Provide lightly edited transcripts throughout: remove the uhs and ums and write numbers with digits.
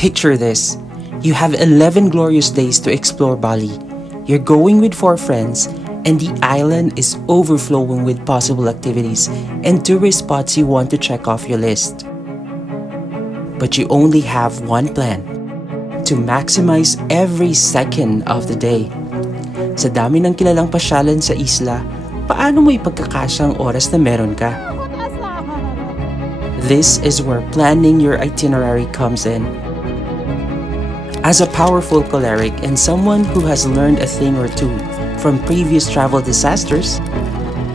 Picture this. You have 11 glorious days to explore Bali. You're going with 4 friends, and the island is overflowing with possible activities and tourist spots you want to check off your list. But you only have one plan: to maximize every second of the day. Sa dami ng kilalang pasyalan sa isla, paano mo ipagkakasyang oras na meron ka? This is where planning your itinerary comes in. As a powerful choleric and someone who has learned a thing or two from previous travel disasters,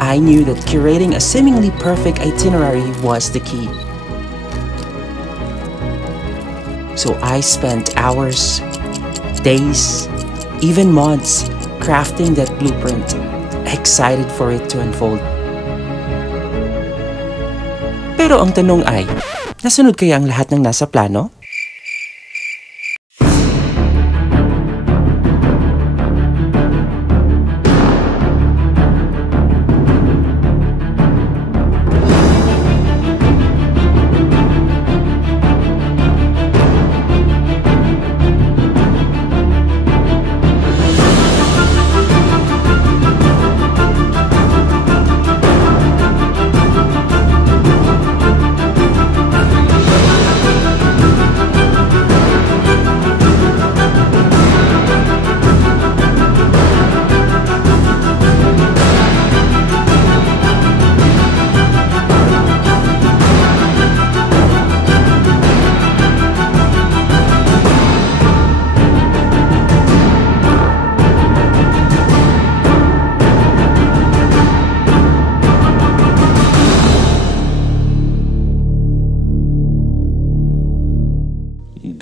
I knew that curating a seemingly perfect itinerary was the key. So I spent hours, days, even months crafting that blueprint, excited for it to unfold. Pero ang tanong ay, nasunod kaya ang lahat ng nasa plano?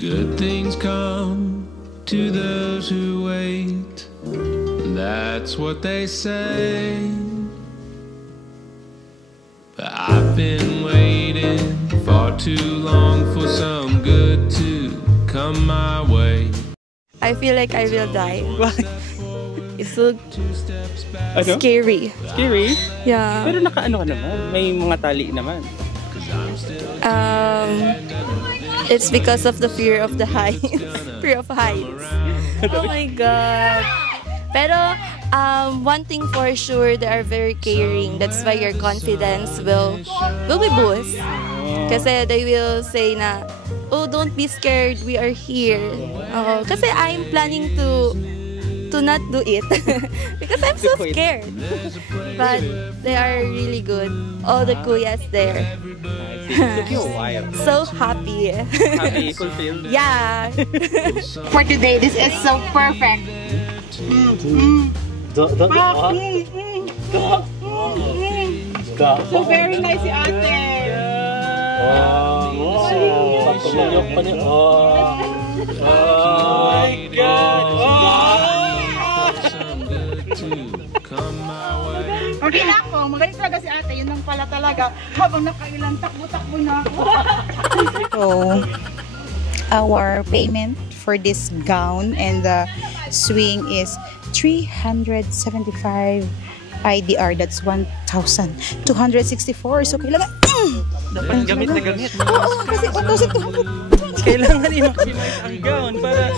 Good things come to those who wait. That's what they say. But I've been waiting far too long for some good to come my way. I feel like I will die. Why? It's so scary. Scary? Yeah. Pero nakaano ka naman, may mga tali naman. It's because of the fear of the heights. Fear of heights. Oh my God. Pero one thing for sure, they are very caring. That's why your confidence will be boost. Kasi they will say na, oh, don't be scared, we are here. Kasi I'm planning to not do it because I'm so scared. But they are really good. All the kuyas there. So happy. Happy, fulfilled. Yeah. For today, this is so perfect. So very nice si ate. Oh my God. Okay na ako, magaling talaga si ate, yun lang pala talaga. Habang nakailan, takbo-takbo na ako. So, our payment for this gown and the swing is 375 IDR. That's 1,264. So, kailangan... Dapat gamit na gamit. Oo, kasi 1,200. Kailangan i-maximize ang gown para...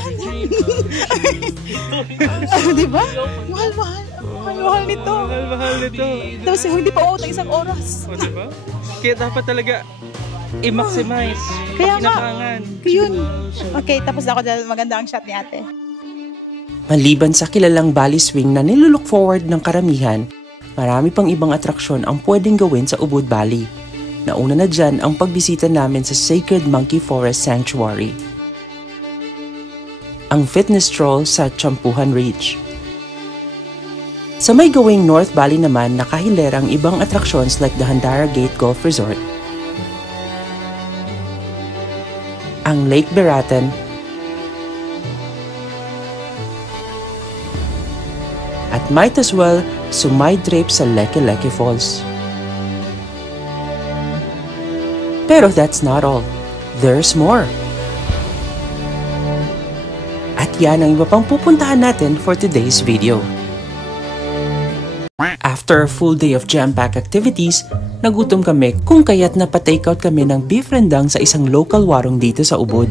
Diba? Mahal-mahal. Mahal nito. Mahal nito. Tapos hindi pa uot ang isang oras. O, diba? Kaya dapat talaga i-maximize. Kaya nga. Pinakangan. Yun. Okay, tapos ako dahil maganda ang shot ni ate. Maliban sa kilalang Bali swing na nilulook forward ng karamihan, marami pang ibang atraksyon ang pwedeng gawin sa Ubud, Bali. Nauna na dyan ang pagbisita namin sa Sacred Monkey Forest Sanctuary. Ang fitness stroll sa Champuhan Ridge. Sa may gawing North Bali naman, nakahilera ang ibang attractions like the Handara Gate Golf Resort, ang Lake Beratan, at might as well sumay trip sa Leke Leke Falls. Pero that's not all. There's more. At yan ang iba pang pupuntahan natin for today's video. After a full day of jam-packed activities, nagutom kami kung kaya't napa-takeout kami ng beef rendang sa isang local warung dito sa Ubud.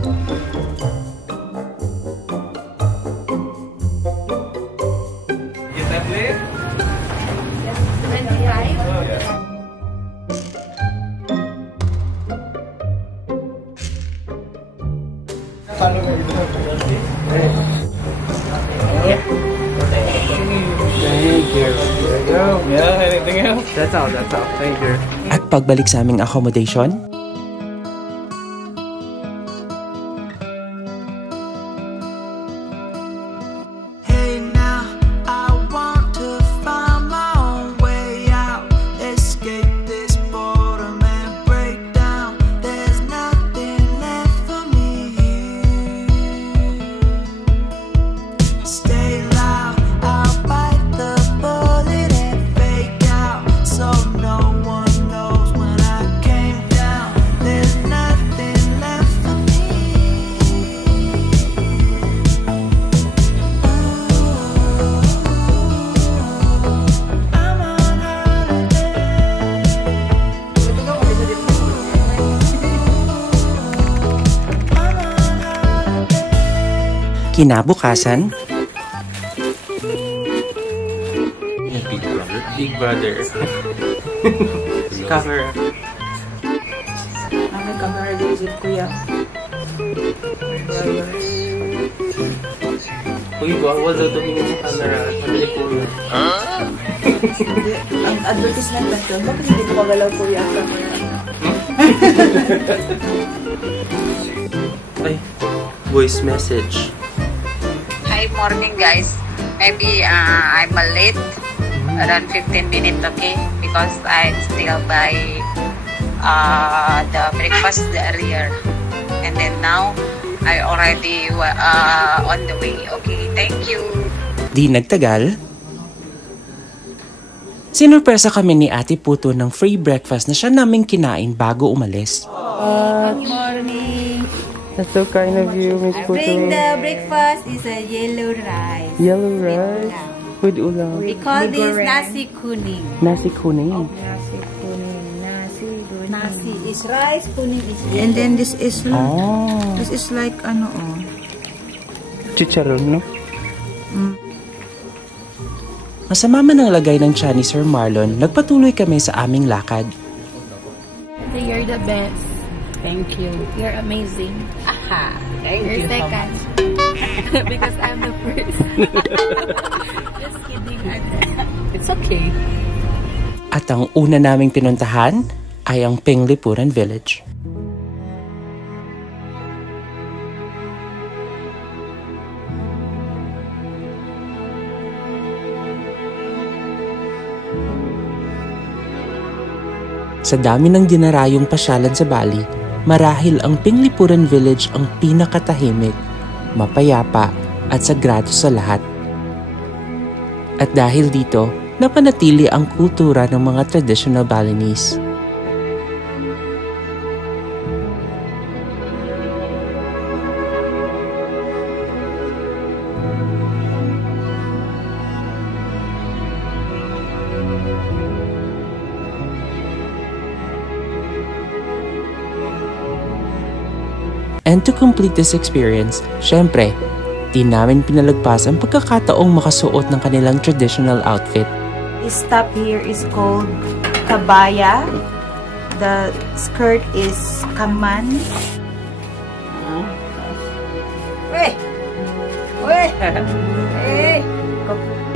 Thank you. There you go. Yeah, anything else? That's all. Thank you. At pagbalik sa aming accommodation, Hey now, I want to find my own way out. Escape this boredom and break down. There's nothing left for me here. Stay loud, I'll bite the bullet and fake out, so no one knows when I came down. There's nothing left for me. I'm on kinabukasan, Big brother. Camera. May camera din kuya. Uy, bawal daw tumingin sa camera. Pabili ko yun. Ang advertisement na ito, bakit hindi ko magalaw kuya ang camera? Ay, voice message. Hi, morning guys. Maybe I'm late, around 15 minutes, okay? Because I still buy the breakfast earlier. And then now, I already on the way. Okay, thank you. di nagtagal, sinurpresa kami ni Ate Puto ng free breakfast na siya naming kinain bago umalis. Good morning. That's so kind of you, Miss Puto. Bring the breakfast is a yellow rice. Yellow rice with ulam. We call this nasi kuning. Nasi kuning. Nasi kuning. Nasi is rice, kuning is yellow. And then this is like ano Chicharon, no? Masama man ang lagay ng tiyan ni Sir Marlon, nagpatuloy kami sa aming lakad. You're the best. Thank you. You're amazing. Aha, You're second. Because I'm the first. Just kidding. it's okay. At ang una naming pinuntahan ay ang Penglipuran Village. Sa dami ng dinarayong pasyalan sa Bali, marahil ang Penglipuran Village ang pinakatahimik, mapayapa at sagrado sa lahat. At dahil dito, napanatili ang kultura ng mga traditional Balinese. And to complete this experience, syempre, di namin pinalagpas ang pagkakataong makasuot ng kanilang traditional outfit. This top here is called kabaya. The skirt is kaman.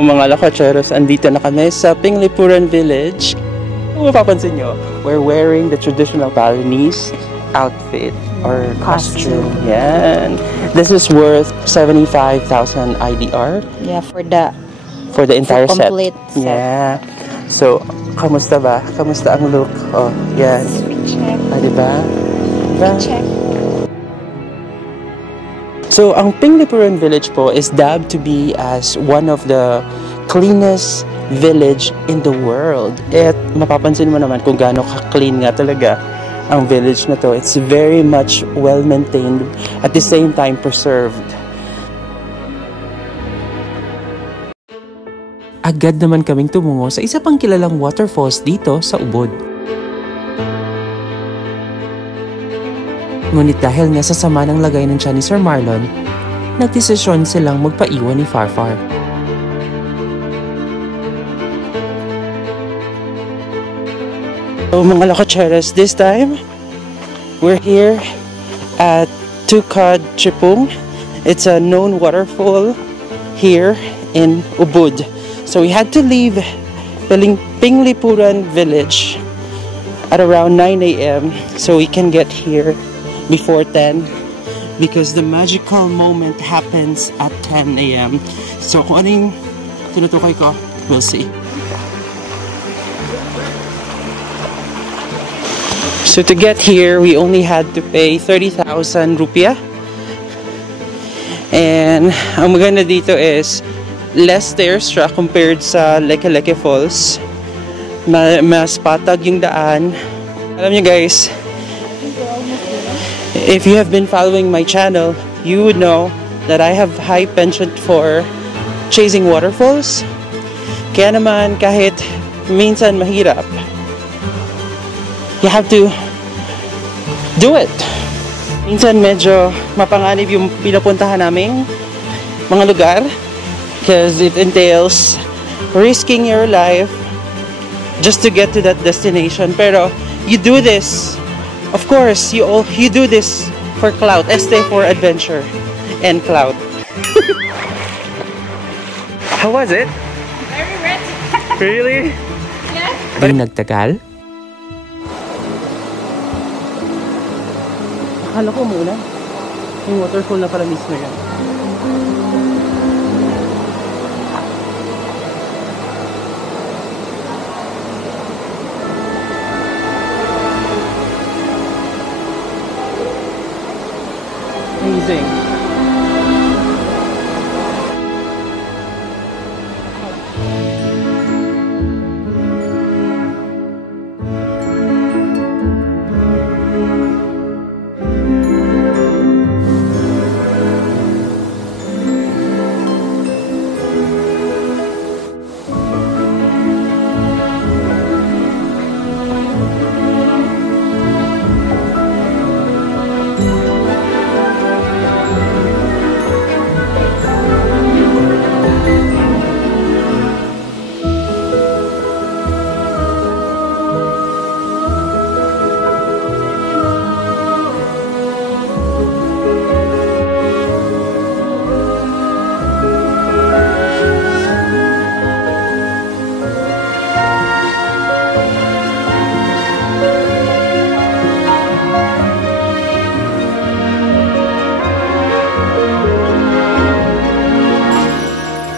Mga lakotseros, andito na kami sa Penglipuran Village. Kung mapapansin nyo, we're wearing the traditional Balinese outfit or costume. Yan. This is worth 75,000 IDR. Yeah, for the entire set. complete set. Yeah. So, kamusta ba? Kamusta ang look? Oh, yan. check. Ah, diba? Diba? Check. So, ang Penglipuran Village po is dubbed to be as one of the cleanest village in the world. At mapapansin mo naman kung gaano ka-clean nga talaga ang village na to. It's very much well-maintained, at the same time preserved. Agad naman kaming tumungo sa isa pang kilalang waterfalls dito sa Ubod. Ngunit dahil nga sa sama ng lagay ng tiyan ni Sir Marlon, nagdesisyon silang magpaiwan ni Farfar. So mga lakotseros, this time, we're here at Tukad Chipung. It's a known waterfall here in Ubud. So we had to leave Pinglipuran village at around 9 a.m. so we can get here before 10 because the magical moment happens at 10 a.m. So kung ano yung tinutukoy ko, we'll see. So to get here, we only had to pay 30,000 rupiah. And ang maganda dito is less stairs siya compared sa Leke Leke Falls. Mas patag yung daan. Alam niyo guys, if you have been following my channel, you would know that I have high penchant for chasing waterfalls. Kaya naman kahit minsan mahirap, you have to do it. Minsan medyo mapanganib yung pinupuntahan naming mga lugar because it entails risking your life just to get to that destination. Pero you do this, of course, you do this for clout. Este for adventure and clout. How was it? Very wet. Really? Yes. Di nagtagal? Akala ko muna. Yung waterfall na pala mismo yan. Amazing.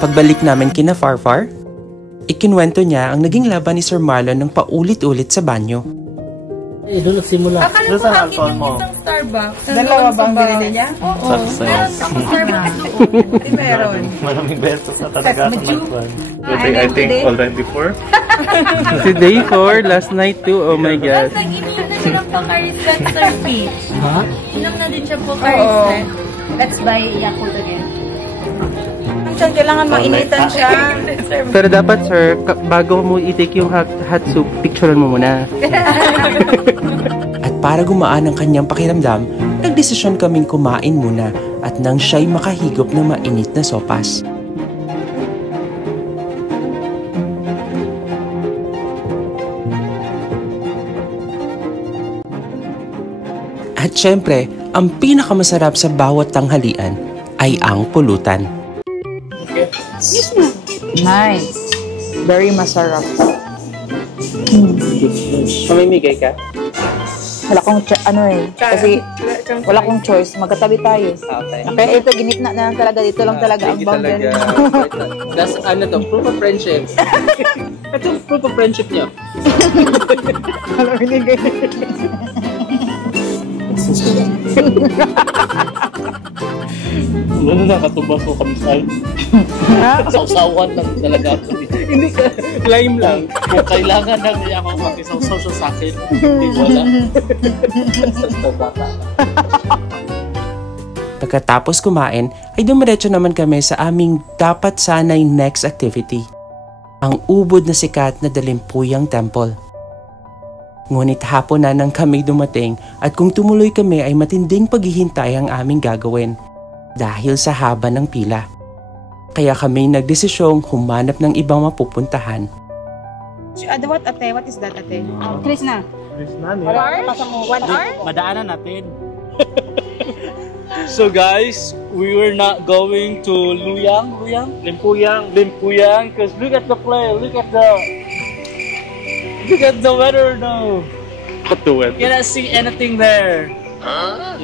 Pagbalik namin kina Farfar, ikinwento niya ang naging laban ni Sir Marlon ng paulit-ulit sa banyo. Doon nagsimula. Akala ko akin yung isang Starbucks. Dalawa bang binili niya? Oo. Meron akong Starbucks doon. Hindi meron. Maraming beses na talaga sa nagwan. I think already 4. Si day 4, last night too, oh my God. Tapos nag-inom na siya ng Pocari Sweat, Sir Peach. Ha? Inom na din siya Pocari Sweat. Let's buy Yakult again. Kailangan mainitan siya. Pero dapat sir, bago mo i-take yung hot soup, picturean mo muna. At para gumaan ang kanyang pakiramdam, nagdesisyon kaming kumain muna at nang siya'y makahigop ng mainit na sopas. At syempre, ang pinakamasarap sa bawat tanghalian ay ang pulutan. Nice. Very masarap. Mamimigay ka? Wala kong kasi wala kong choice. Magkatabi tayo. Okay. Kaya ito, ginitna na lang talaga. Dito lang talaga ang boundary. That's ano to, proof of friendship. Ito proof of friendship niyo. Alam, binigay. Ano na, katubas ko kami sa'yo. Sausawan lang talaga ako. Hindi ka, lime lang. Kung kailangan lang niya ako makisawsaw sa akin, hindi wala. Pagkatapos kumain, ay dumiretso naman kami sa aming dapat sanay next activity. Ang ubod na sikat na Dalimpuyang Temple. Ngunit hapon na nang kami dumating at kung tumuloy kami ay matinding paghihintay ang aming gagawin dahil sa haba ng pila. Kaya kami nagdesisyong humanap ng ibang mapupuntahan. What, ate? What is that, ate? Chris na. 1 hour? Madaanan natin. So guys, we were not going to Limpuyang, because look at the play, look at the weather now. What the weather? Cannot see anything there. Huh?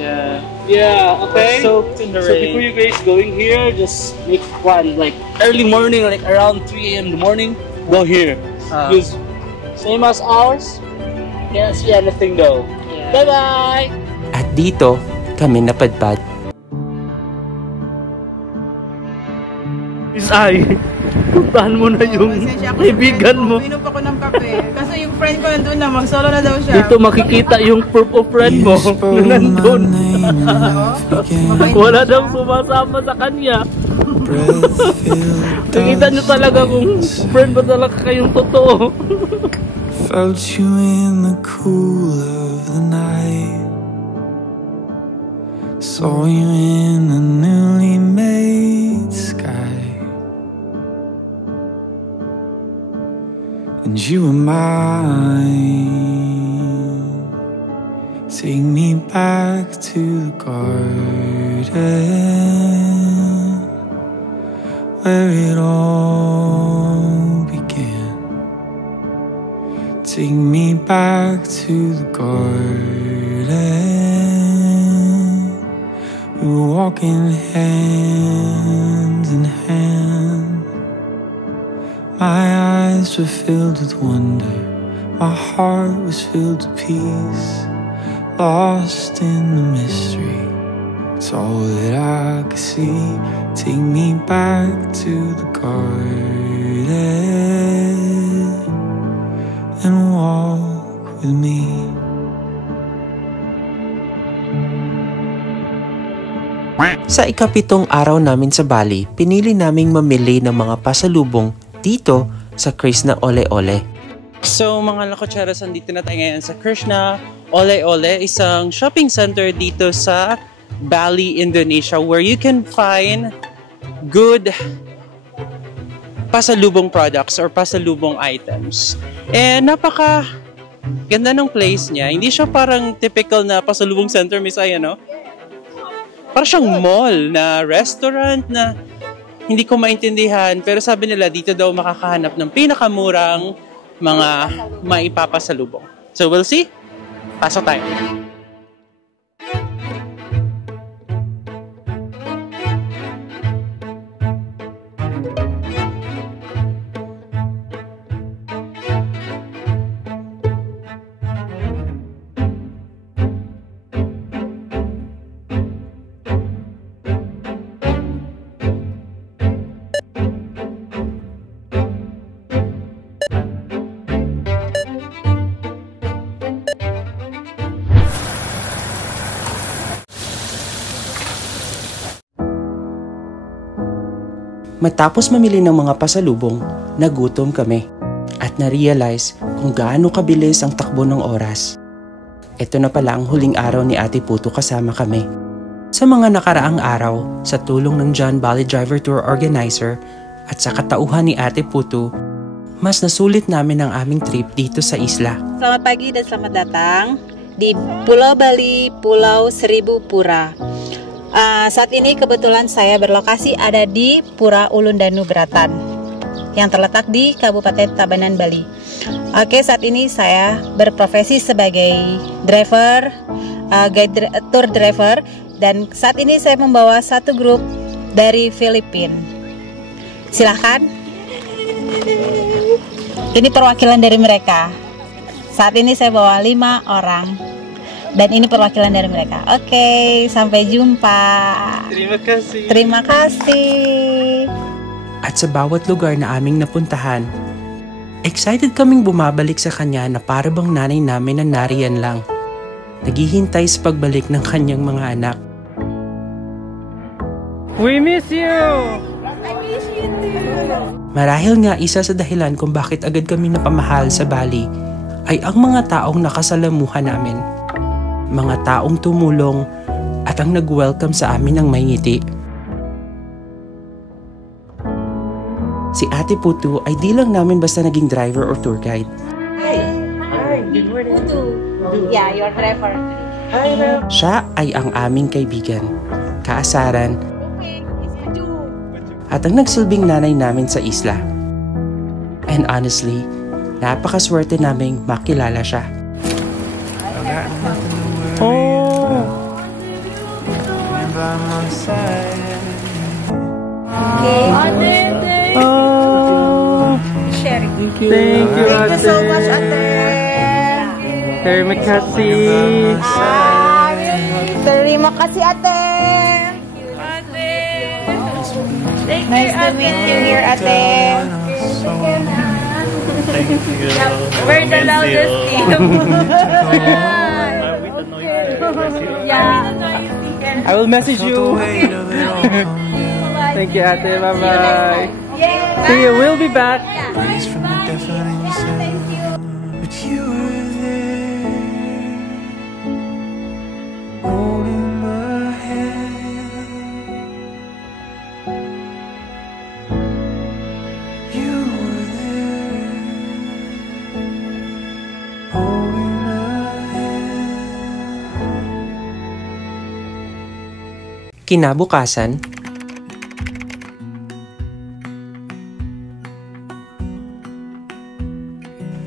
Yeah, okay. Soaked in the So rain. before you guys going here, just make plan, like early morning, like around 3 a.m. in the morning, go here. Because same as ours, cannot see anything though. Bye-bye! At dito, kami napadpad. Isay, puntahan mo na yung kaibigan mo. Uminom ako ng kape. Kasi yung friend ko nandun na, mag-solo na daw siya. Dito makikita yung proof of friend mo na nandun. Wala daw sumasama sa kanya. Nakita nyo talaga kung friend ba talaga kayong totoo. Felt you in the cool of the night. Saw you in the newly made sky. And you were mine. Take me back to the garden where it all began. Take me back to the garden. We were walking hand in hand. My eyes were filled with wonder. My heart was filled with peace. Lost in the mystery. It's all that I could see. Take me back to the garden and walk with me. Sa ikapitong araw namin sa Bali, pinili naming mamili ng mga pasalubong dito sa Krishna Ole Ole. So mga lakotseros, andito na tayo ngayon sa Krishna Ole Ole, isang shopping center dito sa Bali, Indonesia, where you can find good pasalubong products or pasalubong items. And napaka ganda ng place niya. Hindi siya parang typical na pasalubong center, Miss Aya, no? Parang siyang mall na restaurant na hindi ko maintindihan. Pero sabi nila dito daw makakahanap ng pinakamurang mga maipapasalubong. So we'll see. Pasok tayo. Matapos mamili ng mga pasalubong, nagutom kami at na-realize kung gaano kabilis ang takbo ng oras. Ito na pala ang huling araw ni Ate Puto kasama kami. Sa mga nakaraang araw, sa tulong ng John Bali Driver Tour Organizer at sa katauhan ni Ate Puto, mas nasulit namin ang aming trip dito sa isla. Selamat pagi dan selamat datang di Pulau Bali, Pulau Seribu Pura. Saat ini kebetulan saya berlokasi ada di Pura Ulun Danu Beratan yang terletak di Kabupaten Tabanan, Bali. Oke, saat ini saya berprofesi sebagai driver, tour driver, dan saat ini saya membawa satu grup dari Filipina. Silahkan. Ini perwakilan dari mereka. Saat ini saya bawa 5 orang. Dan ini perwakilan dari mereka. Oke, sampai jumpa. Terima kasih. Terima kasih. At sa bawat lugar na aming napuntahan, excited kaming bumabalik sa kanya na para bang nanay namin na nariyan lang. Naghihintay sa pagbalik ng kanyang mga anak. We miss you! I miss you too. Marahil nga isa sa dahilan kung bakit agad kami napamahal sa Bali ay ang mga taong nakasalamuhan namin. Mga taong tumulong at ang nag-welcome sa amin ng may ngiti. Si Ate Puto ay di lang namin basta naging driver or tour guide. Hi. Good morning. Putu. Yeah, your driver. Siya ay ang aming kaibigan. kaasaran, at ang nagsilbing nanay namin sa isla. And honestly, napakaswerte naming makilala siya. Oh! Oh! Thank you, Thank you so much, Ate. Terima kasih. Terima kasih, Ate. Nice to meet you here, Ate. Thank you. We're the loudest team. Yeah. I will message you. Thank you, Ate. Bye-bye. See you. We'll be back. But you were there, holding my hand. You were there, holding my hand. Kinabukasan,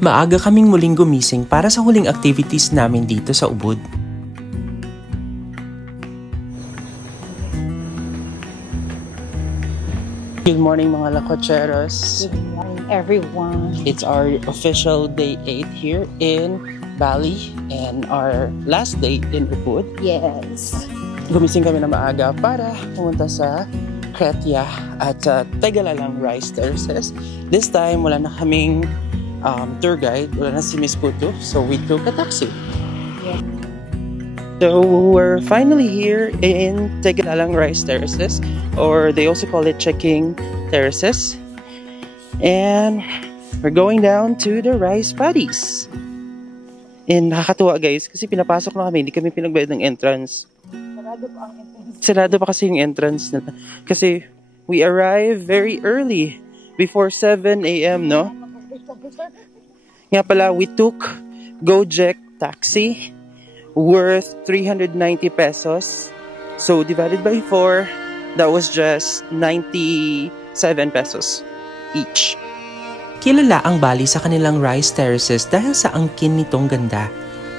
maaga kaming muling gumising para sa huling activities namin dito sa Ubud. Good morning mga lakotseros. Good morning, everyone. It's our official day 8 here in Bali and our last day in Ubud. Yes. Gumising kami na maaga para pumunta sa Kretya at sa Tegalalang Rice Terraces. This time, wala na kaming tour guide, wala na si Miss Puto, so we took a taxi. Yeah. So we're finally here in Tegalalang Rice Terraces, or they also call it Checking Terraces. And we're going down to the rice paddies. And nakakatuwa guys, kasi pinapasok na kami, hindi kami pinagbayad ng entrance. Sarado pa kasi yung entrance nila. Kasi we arrived very early, before 7 a.m., no? Nga pala, we took Gojek taxi worth 390 pesos. So, divided by 4, that was just 97 pesos each. Kilala ang Bali sa kanilang rice terraces dahil sa angkin nitong ganda,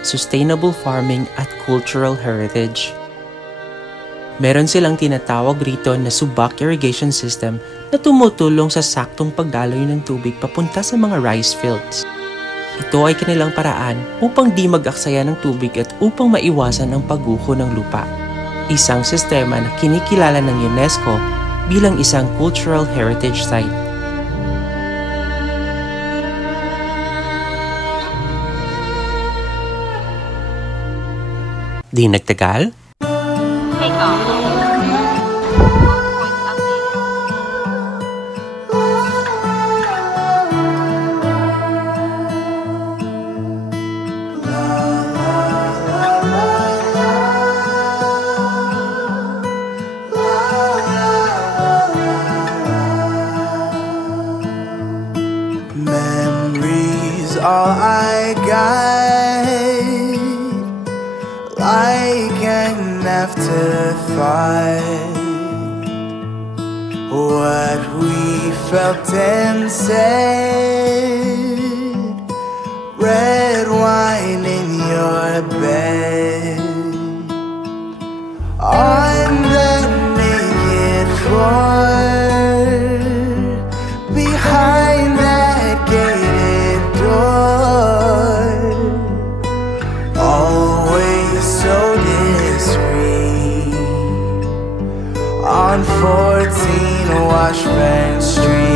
sustainable farming at cultural heritage. Meron silang tinatawag rito na subak irrigation system na tumutulong sa saktong pagdaloy ng tubig papunta sa mga rice fields. Ito ay kanilang paraan upang di mag-aksaya ng tubig at upang maiwasan ang pagguho ng lupa. Isang sistema na kinikilala ng UNESCO bilang isang cultural heritage site. Di nagtagal? Memories all I got, like an afterthought. What we felt and said, red wine in your bed, on the naked floor, behind that gated door, always so discreet, on 14 Washburn Street.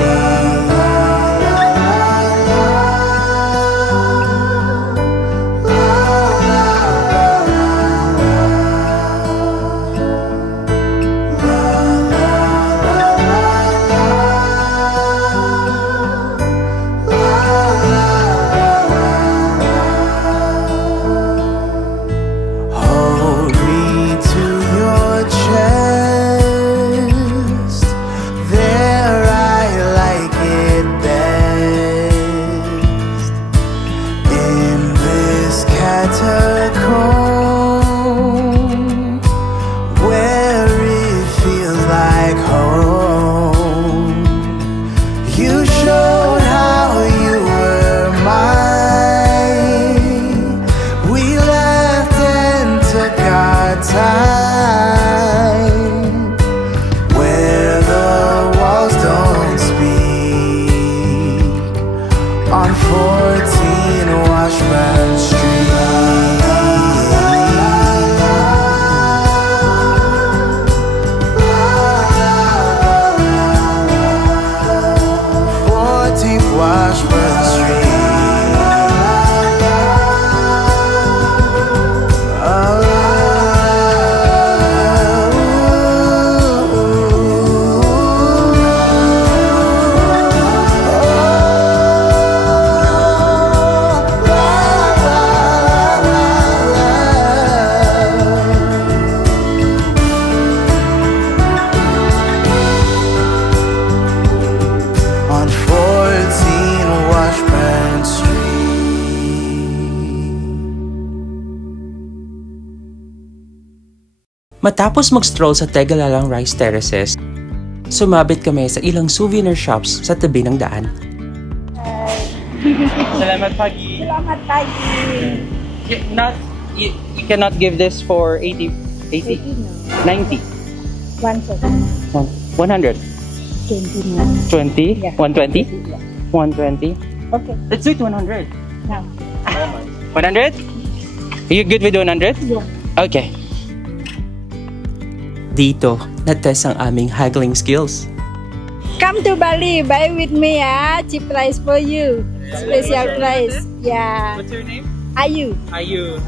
Hold me to your chest, there I lie Matapos mag-stroll sa Tegalalang Rice Terraces, sumabit kami sa ilang souvenir shops sa tabi ng daan. Salamat pagi. Salamat pagi. You cannot give this for 80, 90. 100. 20? Yeah. 120? 120? Okay. Let's do it 100. Now. 100? Are you good with 100? Yeah. Okay. Dito, na-test ang aming haggling skills. Come to Bali, buy with me, cheap price for you. Special price. Yeah. What's your name? Ayu. Ayu.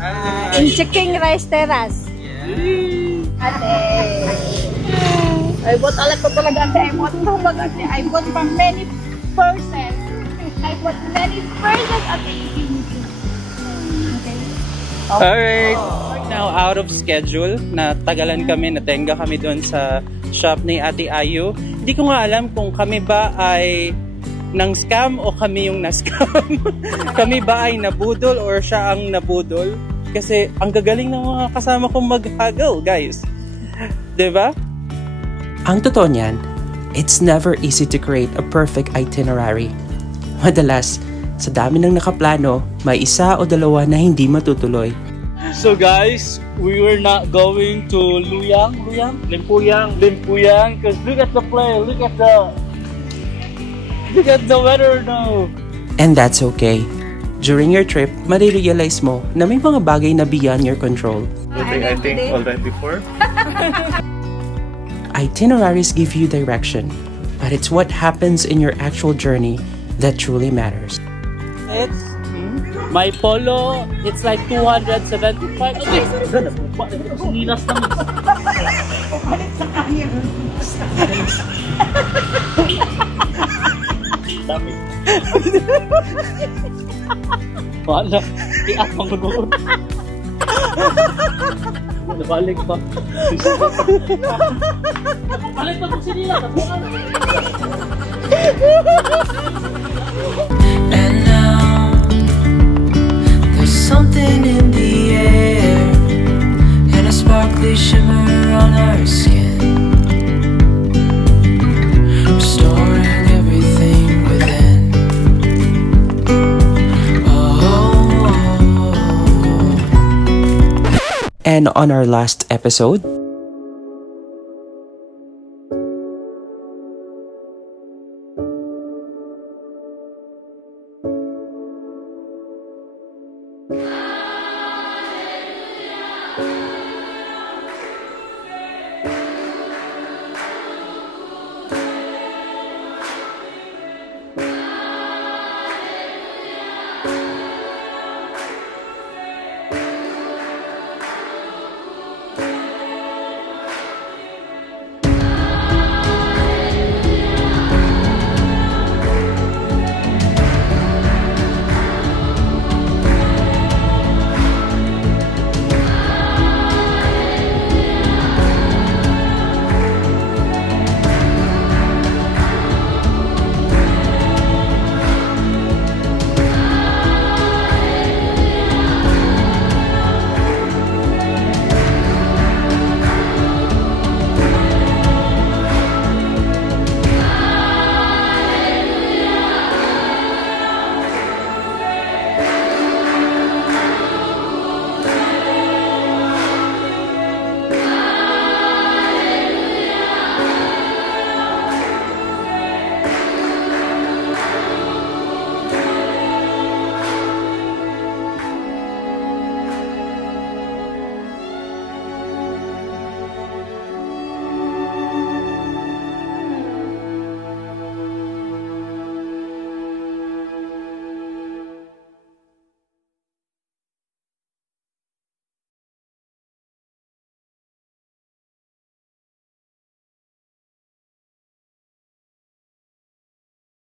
In Checking Rice Terrace. Ate. I bought alat ko talaga ate. I bought talaga ate. I bought from many persons. I bought many persons ate. Okay. Alright. Now, out of schedule, natagalan kami, natenga kami doon sa shop ni Ate Ayu. Hindi ko nga alam kung kami ba ay nang scam o kami yung na-scam. Kami ba ay nabudol or siya ang nabudol? Kasi ang gagaling ng mga kasama kong mag-haggle, guys. Diba? Ang totoo niyan, it's never easy to create a perfect itinerary. Madalas, sa dami ng nakaplano, may isa o dalawa na hindi matutuloy. So guys, we were not going to Limpuyang, because look at the play, look at the weather now. And that's okay. During your trip, marirealize mo na may mga bagay na beyond your control. I think already before. Itineraries give you direction, but it's what happens in your actual journey that truly matters. It's my polo, it's like 275. Okay, sinilas lang. Dami. Wala, iat mangunod. Nabalik pa. Nabalik pa kung sinilas. And now there's something in the air and a sparkly shimmer on our skin, restoring everything within. And on our last episode,